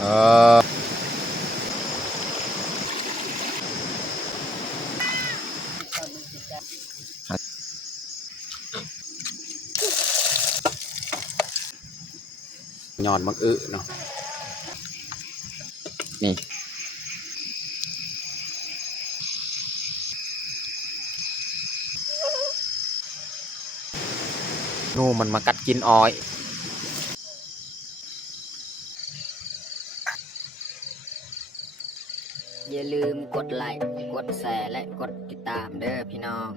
เออหยอดมักอึเนาะนี่นูมันมากัดกินอ้อยอย่าลืมกดไลค์กดแชร์และกดติดตามเด้อพี่น้อง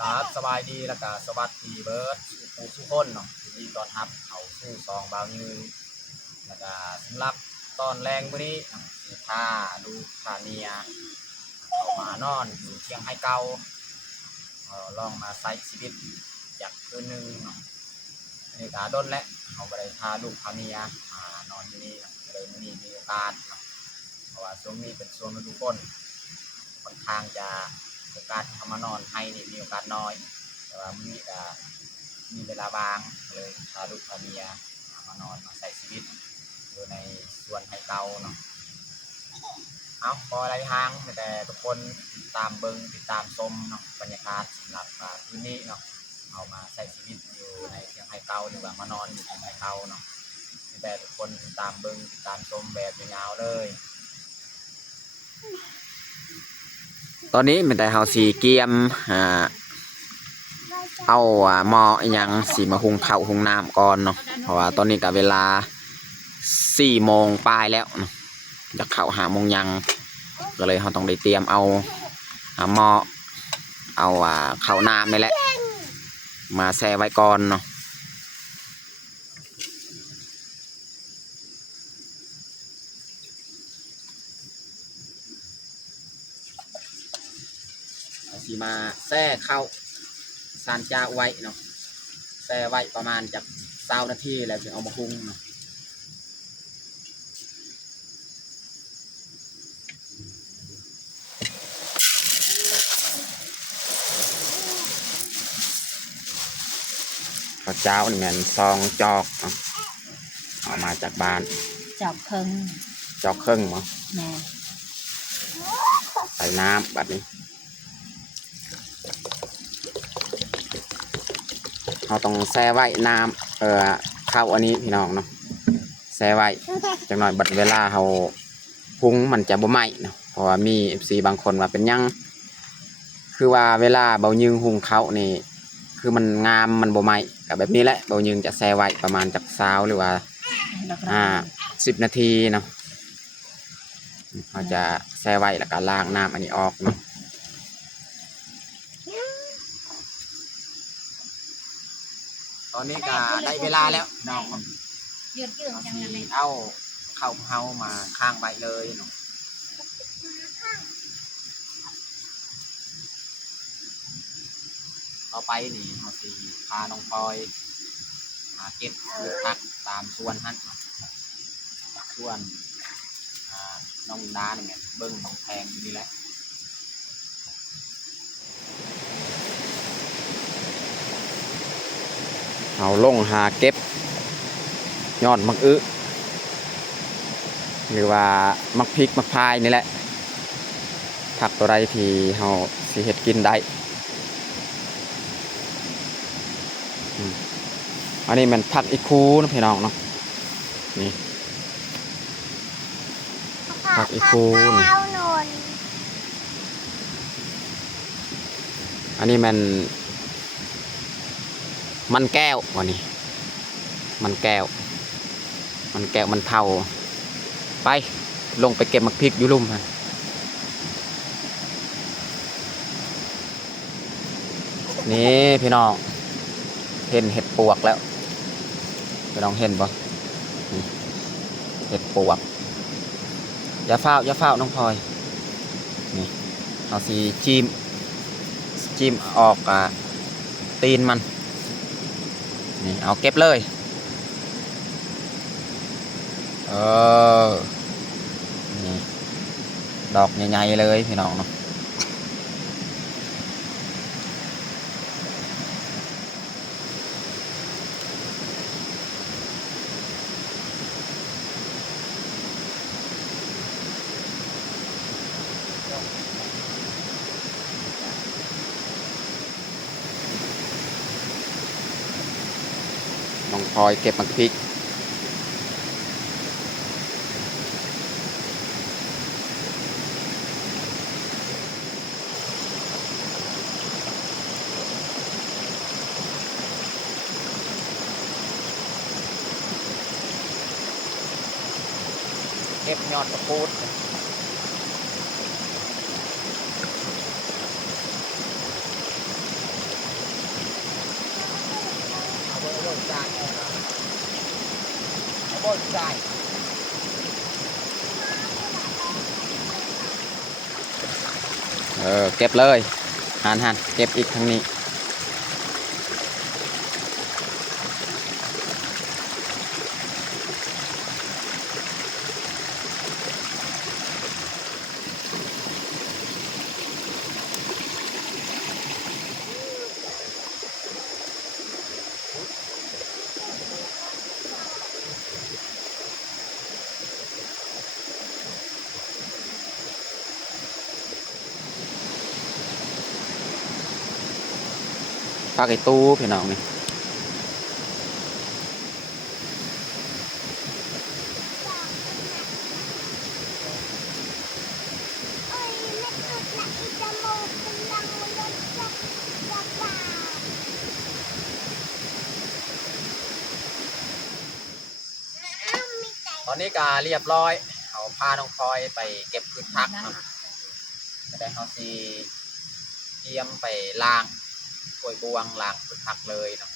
ครับสบายดีแล้วก็สวัสดีเบิร์ดทุกคนเนาะที่ตอนทับเขาสู้ซองบาวยืนแล้วก็สำหรับตอนแรงวันนี้ถ้าดูคาเนียเขามานอนอยู่เชียงไฮ้เก่าลองมาใส่ชีวิตอยากคืนนึงเนาะอันนี้ก็ด้นและเขาไปพาลูกคาเนียนอนที่นี่เลยมีโอกาสเนาะเพราะว่าช่วงนี้เป็นช่วงฤดูฝนค่อนข้างจะโอกาสทำมานอนให้นี่มีโอกาสน้อยแต่ว่ามื้อนี้ก็มีเวลาบางเลยพาลูกพาเมียมานอนมาใส่ชีวิตอยู่ในสวนไผ่เก่าเนาะเอาพออะไรทางแต่ทุกคนติดตามเบิ้งติดตามชมเนาะบรรยากาศสำหรับพื้นนี้เนาะเอามาใส่ชีวิตอยู่ในเชียงไผ่เก่าหรือว่ามานอนอยู่เชียงไผ่เก่าเนาะแต่ทุกคนติดตามเบิ้งติดตามชมแบบยาวๆเลยตอนนี้เป็นแต่เฮาสีเกียมเอาหม้อยังสีมาหุงข้าวหุงน้ำก่อนเนาะเพราะว่าตอนนี้กับเวลา4 โมงปลายแล้วจะเข้า5 โมงยังก็เลยเราต้องได้เตรียมเอาหม้อเอาข้าวน้ำนี่แหละมาแช่ไว้ก่อนเนาะสีมาแช่ข้าวซานจ้าไว้เนาะแช่ไว้ประมาณจาก20 นาทีแล้วถึงเอามาหุงเนาะข้าวเจ้านี่มันซองจอกเอามาจากบ้านจอกเคิงจอกครึ่งมั้งแม่ใส่น้ำแบบนี้เราต้องแช่ไว้น้ำข้าวอันนี้พี่น้องเนาะแช่ไว้จังหน่อยบัดเวลาเราหุงมันจะบ่ไหม้เนาะเพราะว่ามี FC บางคนว่าเป็นยังคือว่าเวลาเบายึงหุงข้าวนี่คือมันงามมันบ่ไหม้กับแบบนี้แหละเบายึงจะแช่ไว้ประมาณจาก20หรือว่า10 นาทีเนาะเราจะแช่ไว้แล้วก็ล้างน้ำอันนี้ออกเนาะตอนนี้ก็ได้เวลาแล้วน้องเอาเข้าเฮามาข้างใบเลยเนาะต่อไปนี่เราสิพาน้องพลอยมาเก็บพักตามสวนหั่นสวนน้องดาเนี่ยเบิ้งน้องแพงนี่แหละเอาลงหาเก็บยอดมักอึหรือว่ามักพริกมักพายนี่แหละผักตัวไรที่เราสิเฮ็ดกินได้อันนี้มันผักอีคูนะพี่น้องเนาะนี่ผักอีคูนี่อันนี้มันแก้ววันนี้มันแก้วมันเผาไปลงไปเก็บมักพริกอยู่ลุ่มฮะ นี่พี่น้องเห็นเห็ดปวกแล้วพี่น้องเห็นปะนี่เห็ดปวกอย่าเฝ้าน้องพลอยนี่เอาสีจิ้มออกตีนมันนี่เอาเก็บเลยนี่ดอกใหญ่ๆเลยพี่น้องเนาะน้องพลอยเก็บมักพริกเก็บยอดกระปูดเก็บเลยหันเก็บอีกทางนี้ปลาไก่ตู้พี่น้องนี่ตอนนี้ก็เรียบร้อยเอาพาน้องพลอยไปเก็บพืชผักเนาะจะได้เขาสีเตรียมไปล้างถ้วยบวงล้างพืชผักเลยเนาะ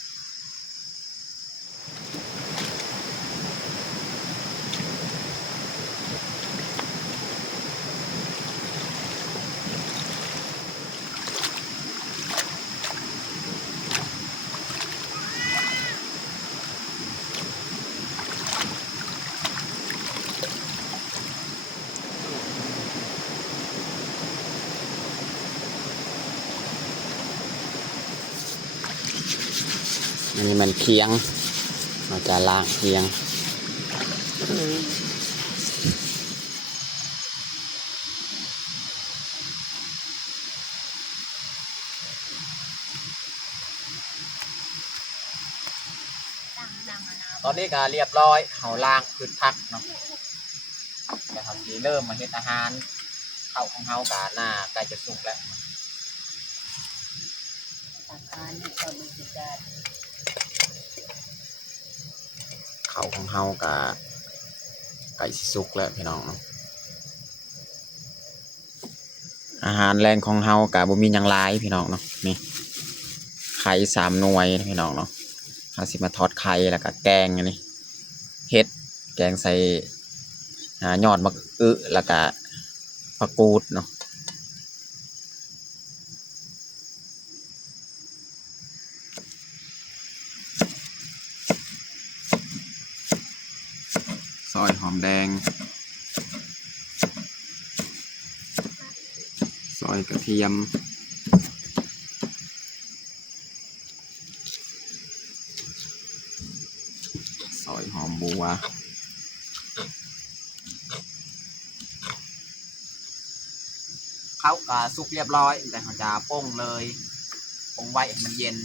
อันนี้มันเคียงเราจะล้างเคียงตอนนี้ก็เรียบร้อยเขาล้างพืชผักเนาะแต่เขาทีเริ่มมาเฮ็ดอาหารเข้าของเขากาหน้าใกล้จะสุกแล้วเขาของเขากาใกล้สิสุกแล้วพี่น้องเนาะอาหารแรงของเฮากะบ่มีหยังหลายพี่น้องเนาะนี่ไข่3 หน่วยพี่น้องเนาะเฮาสิมาทอดไข่แล้วก็แกงอันนี้เฮ็ดแกงใส่ยอดมะอึแล้วก็ผักกูดเนาะซอยหอมแดงซอยกระเทียมซอยหอมบัวเขาก็สุกเรียบร้อยแต่เขาจะป้งเลยป้งไว้ให้มันเย็น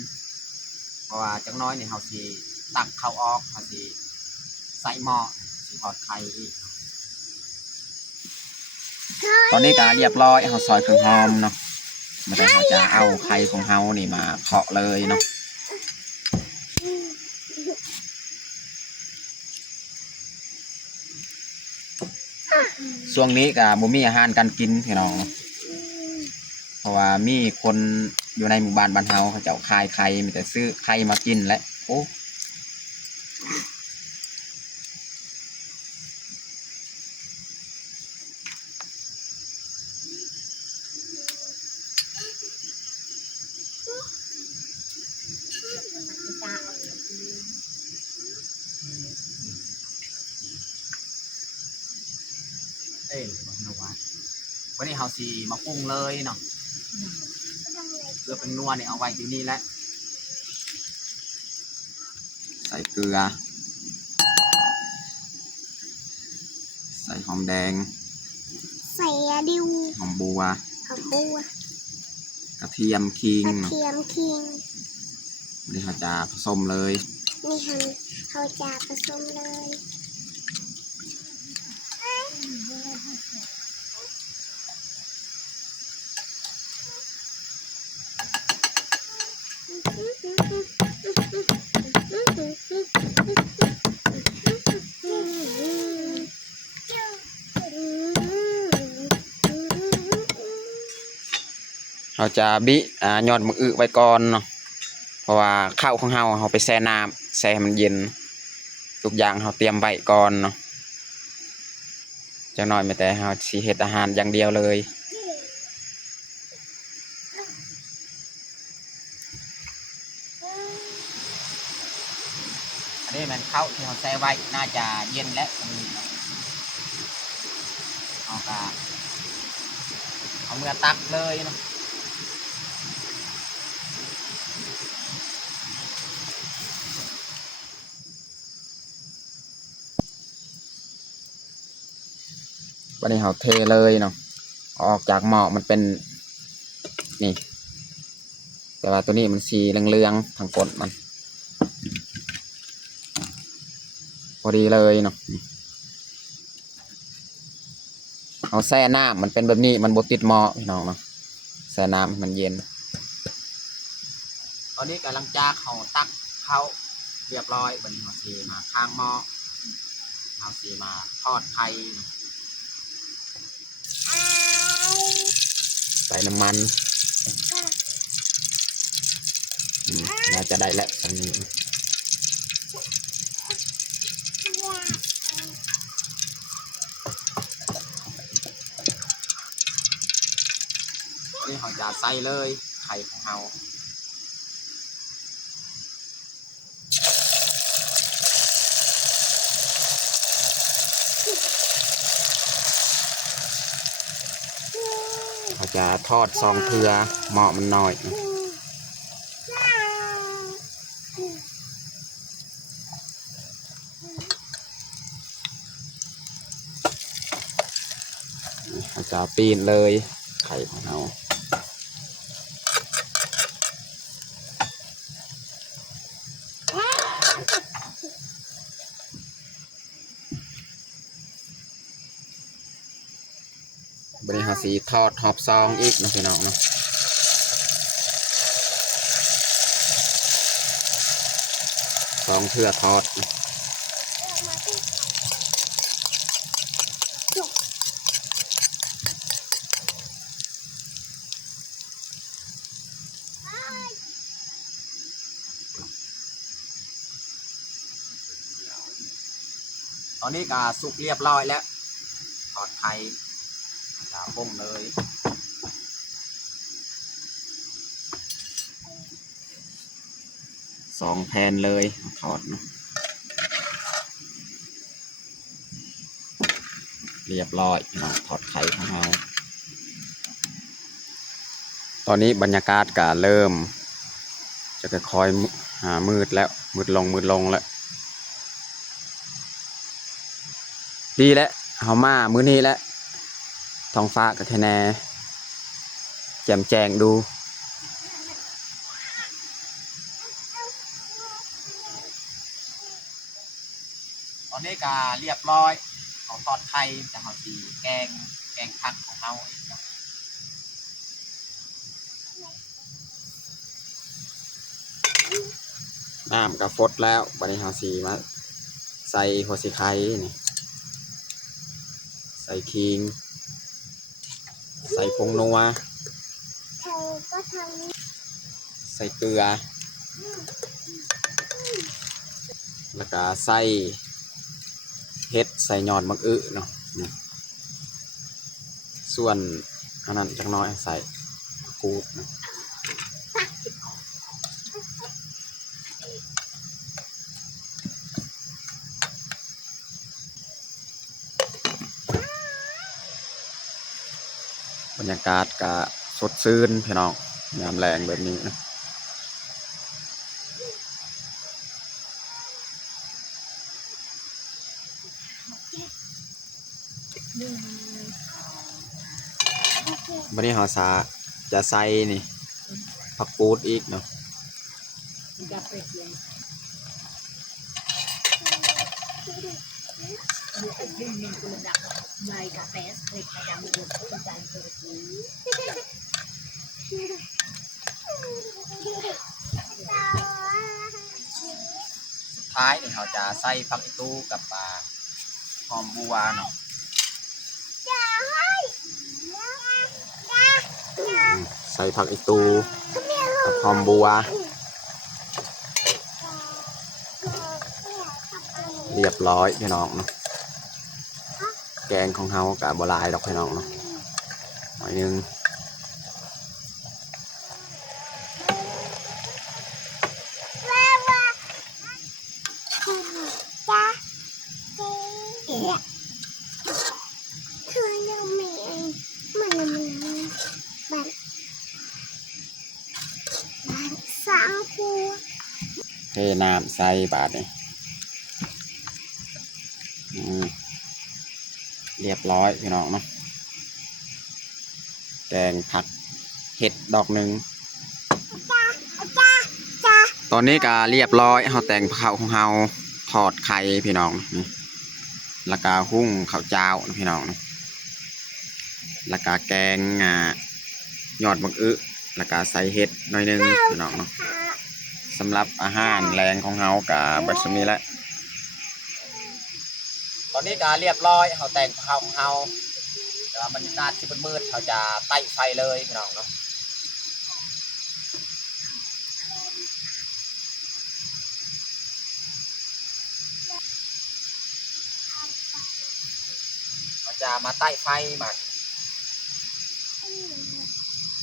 เพราะว่าจังน้อยเนี่ยเขาสิตักเขาออกเขาสิใส่หม้อสิทอดไข่อีกตอนนี้ก็เรียบร้อยเขาซอยเครื่องหอมเนาะมาแต่เขาจะเอาไข่ของเขานี่มาเคาะเลยเนาะช่วงนี้ก็บ่มีอาหารการกินพี่น้องเพราะว่ามีคน อยู่ในหมู่บ้านบ้านเฮาเขาเจ้าขายไข่มีแต่ซื้อไข่มากินและโอ้เอ้ยวันนี้เฮาสีมาปรุงเลยเนาะเกลือเป็นนัวเนี่ยเอาไว้อยู่นี่แหละใส่เกลือใส่หอมแดงใส่ดิวหอมบัวข้าวคั่วกระเทียมขิง กระเทียมขิงวันนี้เราจะผสมเลยนี่ฮันเขาจะผสมเลยเราจะบิยอดมือไว้ก่อนเนาะเพราะว่าข้าวของเราไปแช่น้ำแช่ให้มันเย็นทุกอย่างเราเตรียมไว้ก่อนเนาะจะน้อยไม่แต่เราสิเฮ็ดอาหารอย่างเดียวเลยอันนี้มันข้าวที่เราแช่ไว้น่าจะเย็นและสนิทเอาเมื่อตักเลยเนาะวันนี้เราเทเลยเนาะออกจากหม้อมันเป็นนี่แต่ว่าตัวนี้มันสีเหลืองๆทางก้นมันพอดีเลยเนาะเอาแช่น้ำมันเป็นแบบนี้มันบดติดหม้อพี่น้องเนาะแช่น้ำมันเย็นตอนนี้กำลังจากเขาตักเขาเรียบร้อยบันนี้เราสีมาข้างหม้อเราสีมาทอดไข่ใส่น้ำมันน่าจะได้แล้วตรงนี้นี่เราจะใส่เลยไข่ของเราเราจะทอดซองเพื่อเหมาะมันน้อยเราจะปีนเลยไข่ของเราบริหารสีทอดหอบซองอีกนะพี่น้องเนาะซองเพื่อทอดตอนนี้ก็สุกเรียบร้อยแล้วทอดไข่จะพุ่มเลย2 แผ่นเลยทอดเนาะเรียบร้อยเนาะทอดไข่ของเราตอนนี้บรรยากาศก็เริ่มจะค่อยๆมืดแล้วมืดลงแล้วดีแล้วเฮามามื้อนี้แล้วท้องฟ้าก็แค่แน่แจ่มแจ้งดูตอนนี้ก็เรียบร้อยของทอดไข่จะเอาสีแกงผักของเราน้ำก็ฟดแล้วบัดนี้เอาสีมาใส่หัวสีไข่นี่ใส่ขิงใส่ผงนัวเธอก็ทำ ใส่เกลือแล้วก็ใส่เห็ดใส่ยอดมะอึเนาะส่วนอันนั้นจักน้อยใส่กูดนะบรรยากาศก็สดชื่นพี่น้องยามแรงแบบนี้นะวันนี้เราจะใส่นี่ผักกูดอีกเนาะท้ายนี่เราจะใส่ผักอีตูกับหอมบัวเนาะใส่ผักอีตูกับหอมบัวเรียบร้อยพี่น้องเนาะแกงของเรากับบหลายดอกพี่น้องเนาะหน่อยนึงเทน้ำใส่บาทนี่เรียบร้อยพี่น้องเนาะแกงผักเห็ดดอกหนึ่งตอนนี้ก็เรียบร้อยเราแต่งข้าวของเราทอดไข่พี่น้องนี่แล้วก็หุ้งข้าวเจ้าพี่น้องแล้วก็แกงยอดมะอึแล้วก็ใส่เห็ดหน่อยนึงพี่น้องเนาะสำหรับอาหารแรงของเรากับบัดนี้แหละตอนนี้ก็เรียบร้อยเราแต่งข้าวของเราแต่ว่าบรรยากาศที่มืดๆเขาจะไต่ไฟเลยพี่น้องเนาะเราจะมาไต่ไฟบัด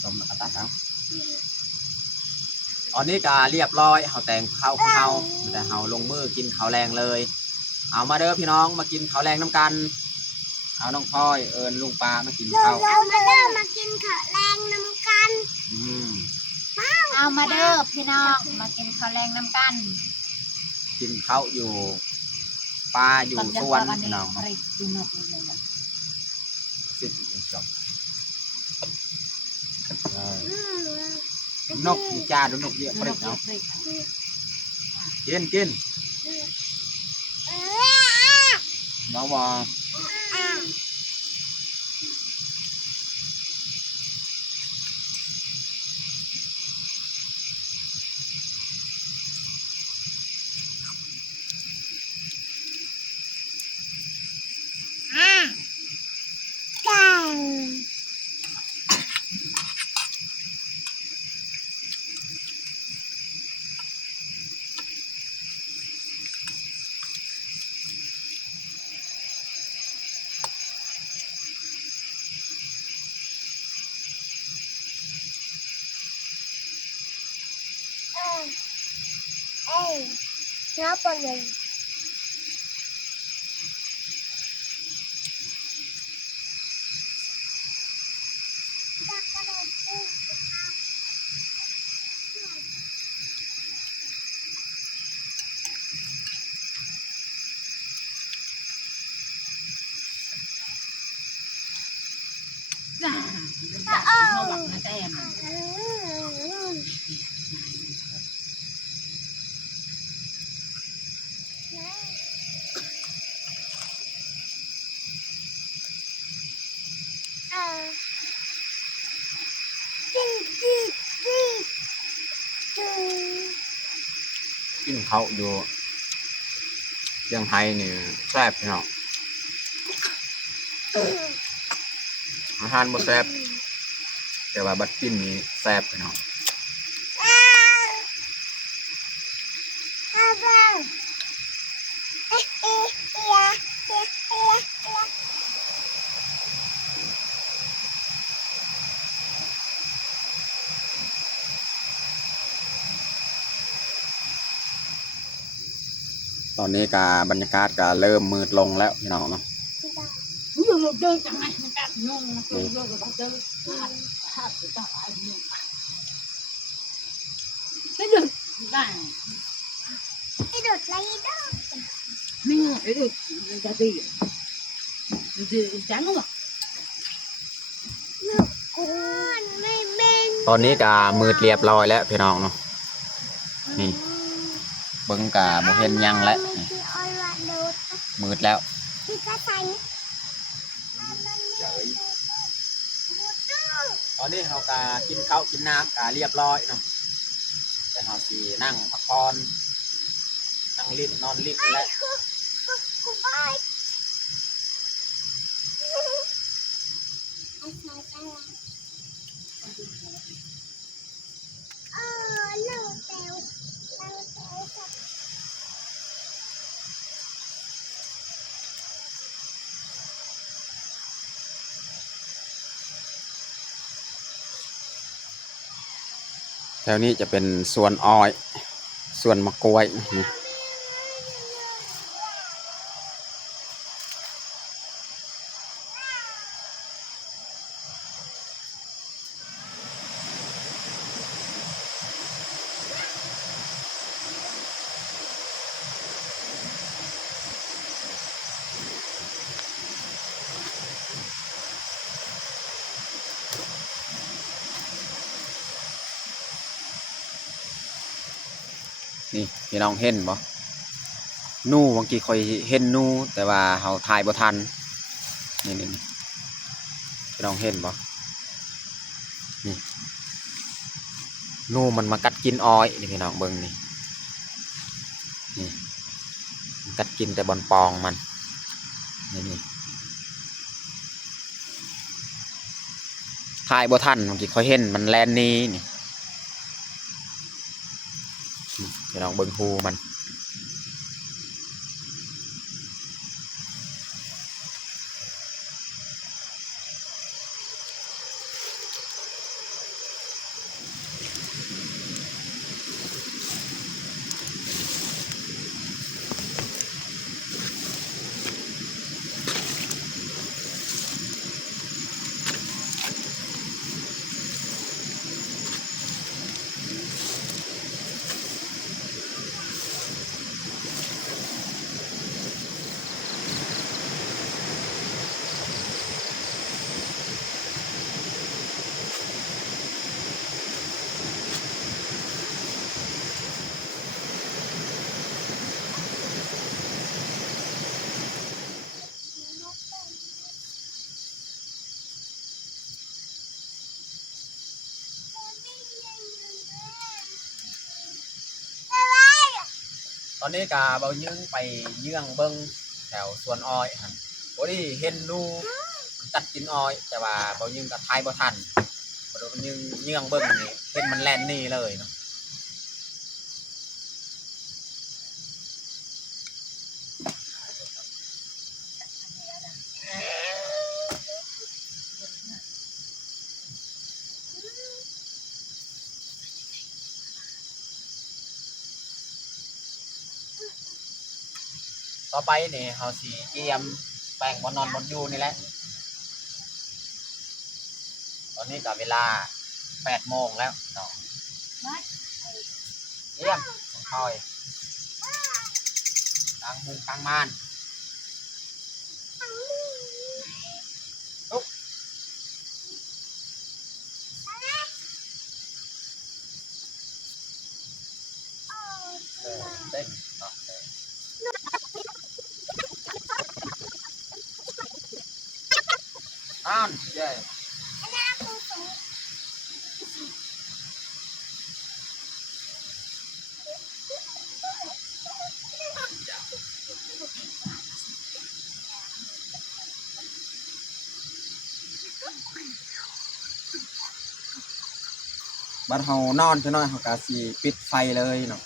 ต้มกระตักเอาตอนนี้ก็เรียบร้อยเขาแต่งข้าวของเราแต่เขาลงมือกินข้าวแรงเลยเอามาเด้อพี่น้องมากินข้าวแรงน้ำกันเอาน้องพลอยเอิญลุงปลามากินข้าวเอามาเริ่มมากินข้าวแรงน้ำกันเอามาเด้อพี่น้องมากินข้าวแรงน้ำกันกินข้าวอยู่ปลาอยู่สวนพี่น้องนกจ้าดูนกเยอะปริกเอากินน้องบอกน้าปนเลยเอาหวังนะแต้มกินข้าวอยู่เชียงไฮ้นี่แซ่บพี่น้องอาหารบ่แซ่บแต่ว่าบัดกินนี่แซ่บพี่น้อง อนนี้ก็บรรยากาศก็เริ่มมืดลงแล้วพี่น้องเนาะไอ้ดุดไรดอกกูไม่เป็น ตอนนี้ก็มืดเรียบร้อยแล้วพี่น้องเนาะนี่เบิ่งก็บ่เห็นหยังแล้วนี่ คือออนวาดุด มืดแล้ว ที่กระใส ตอนนี้เราก็กินข้าวกินน้ำก็เรียบร้อยเนาะแต่เราสินั่งพักผ่อนนั่งลิ้นนอนลิ้นนี่แหละ กูไปนั่งเตวกับ แถวนี้จะเป็นสวนอ้อยสวนมะกล้วยนี่นี่พี่น้องเห็นบ่นู่บางทีคอยเห็นนู่แต่ว่าเราถ่ายบ่ทันนี่พี่น้องเห็นบ่นี่นู่มันมากัดกินอ้อยนี่พี่น้องเบิ่งนี่มันกัดกินแต่บอนปองมันนี่ถ่ายบ่ทันบางทีคอยเห็นมันแลนนี่นี่พี่น้องเบิ่งฮูมันตอนนี้กาเบายึงไปเยื่องเบิ้งแถวสวนอ้อยฮะพอดีเห็นดูมันตัดกินอ้อยแต่ว่าเบายึงกับไทยบ่ทันพอดียึงเยื่องเบิ้งนี่เห็นมันแลนนี่เลยเนาะต่อไปนี่เราสิเตรียมแป้งบอนนอนบอนอยู่นี่แหละตอนนี้กับเวลา8 โมงแล้วเนาะเตรียมคอยกลางมุงกลางม่านลุกเต้นเนาะอ้าวเย้ บัดเฮานอนจะน้อยเฮาก็สิปิดไฟเลยเนาะ